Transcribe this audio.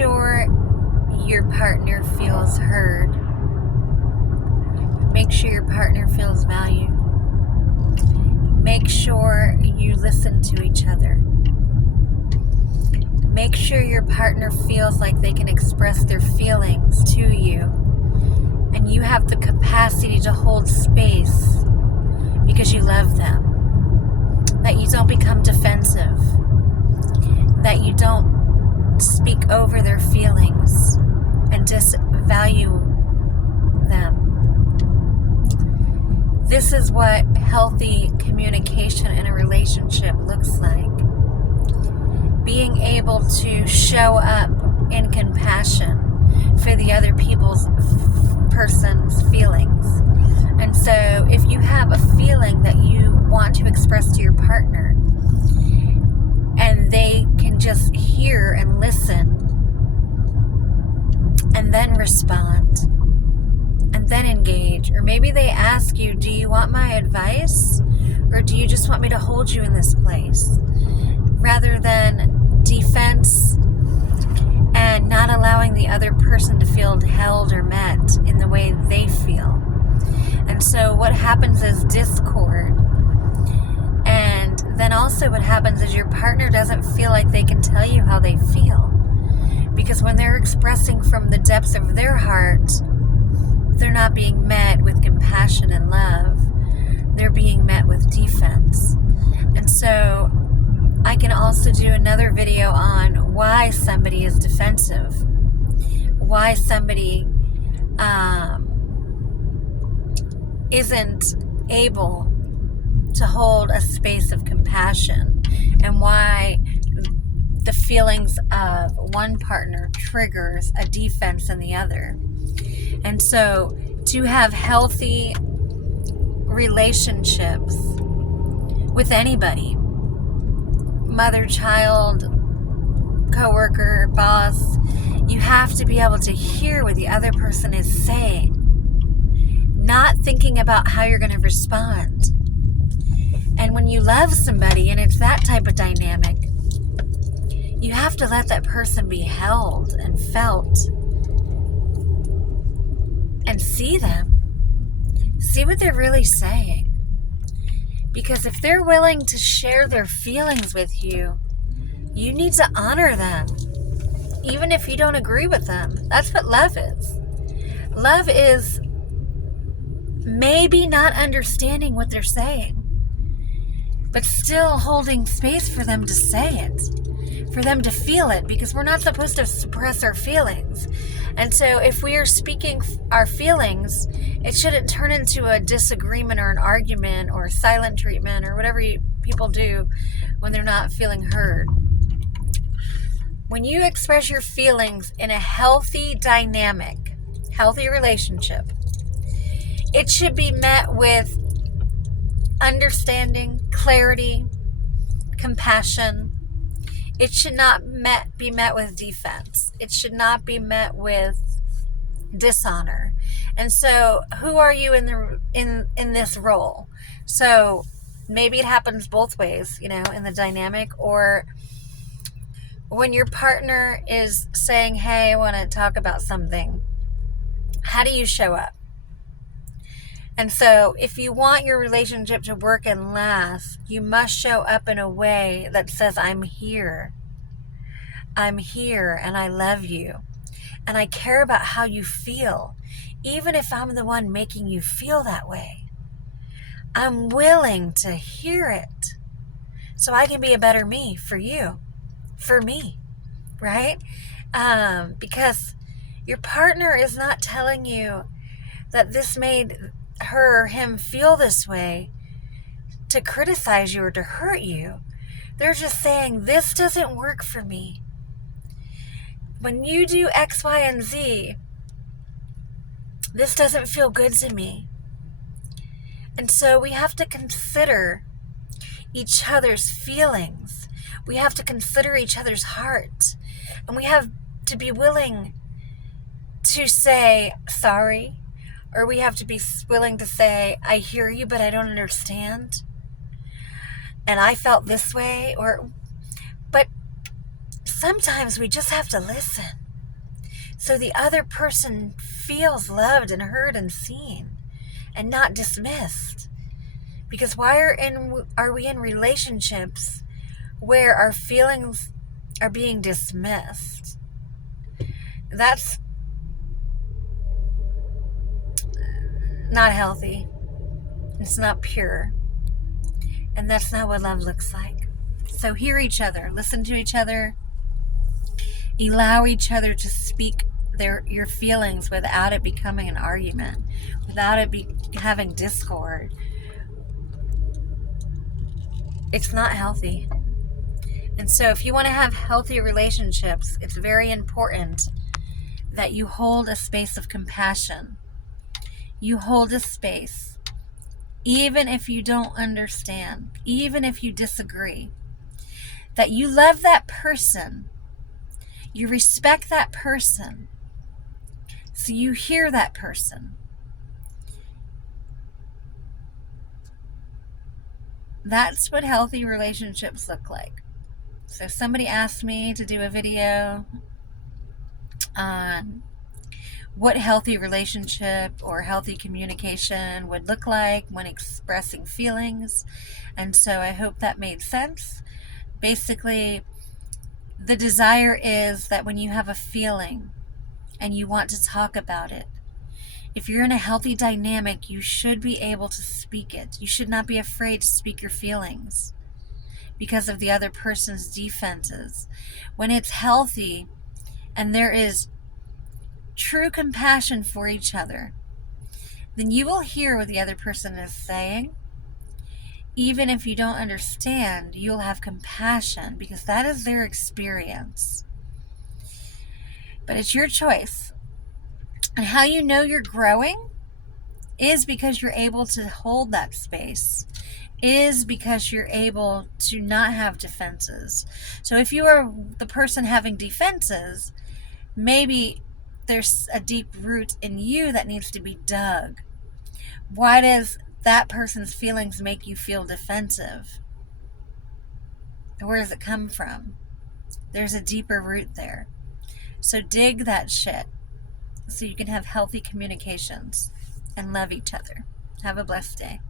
sure your partner feels heard. Make sure your partner feels valued. Make sure you listen to each other. Make sure your partner feels like they can express their feelings to you, and you have the capacity to hold space because you love them. That you don't become defensive. That you don't speak over their feelings and disvalue them. This is what healthy communication in a relationship looks like. Being able to show up in compassion for the other person's feelings. And so if you have a feeling that you want to express to your partner and they can just hear and listen and then respond and then engage, or maybe they ask you, do you want my advice, or do you just want me to hold you in this place, rather than defense and not allowing the other person to feel held or met in the way they feel. And so what happens is discord, and then also what happens is your partner doesn't feel like they can tell you how they feel, because when they're expressing from the depths of their heart, they're not being met with compassion and love. They're being met with defense. And so I can also do another video on why somebody is defensive, why somebody isn't able to hold a space of compassion, and why the feelings of one partner triggers a defense in the other. And so to have healthy relationships with anybody, mother, child, coworker, boss, you have to be able to hear what the other person is saying, not thinking about how you're going to respond. And when you love somebody and it's that type of dynamic, you have to let that person be held and felt and see them. See what they're really saying. Because if they're willing to share their feelings with you, you need to honor them, even if you don't agree with them. That's what love is. Love is maybe not understanding what they're saying, but still holding space for them to say it, for them to feel it, because we're not supposed to suppress our feelings. And so if we are speaking our feelings, it shouldn't turn into a disagreement or an argument or silent treatment or whatever people do when they're not feeling heard. When you express your feelings in a healthy dynamic, healthy relationship, it should be met with understanding, clarity, compassion. It should not be met with defense. It should not be met with dishonor. And so who are you in this role? So maybe it happens both ways, in the dynamic, or when your partner is saying, hey, I want to talk about something, how do you show up? And so if you want your relationship to work and last, you must show up in a way that says, I'm here. I'm here and I love you. And I care about how you feel, even if I'm the one making you feel that way. I'm willing to hear it so I can be a better me for you, for me, right? Because your partner is not telling you that this made her or him feel this way to criticize you or to hurt you. They're just saying, this doesn't work for me. When you do X, Y, and Z, this doesn't feel good to me. And so we have to consider each other's feelings. We have to consider each other's heart. And we have to be willing to say sorry, or we have to be willing to say, I hear you, but I don't understand. And I felt this way, but sometimes we just have to listen. so the other person feels loved and heard and seen and not dismissed. Because why are we in relationships where our feelings are being dismissed? That's not healthy. It's not pure. And that's not what love looks like. So hear each other, listen to each other, allow each other to speak your feelings without it becoming an argument, without it having discord. It's not healthy. And so if you want to have healthy relationships, it's very important that you hold a space of compassion. You hold a space, even if you don't understand, even if you disagree, that you love that person, you respect that person, so you hear that person. That's what healthy relationships look like. So if somebody asked me to do a video on what healthy relationship or healthy communication would look like when expressing feelings, and so I hope that made sense. Basically, the desire is that when you have a feeling and you want to talk about it, if you're in a healthy dynamic, you should be able to speak it. You should not be afraid to speak your feelings because of the other person's defenses. When it's healthy and there is true compassion for each other, then you will hear what the other person is saying. Even if you don't understand, you'll have compassion because that is their experience. But it's your choice. And how you know you're growing is because you're able to hold that space, is because you're able to not have defenses. So if you are the person having defenses, maybe there's a deep root in you that needs to be dug. Why does that person's feelings make you feel defensive? Where does it come from? There's a deeper root there. So dig that shit so you can have healthy communications and love each other. Have a blessed day.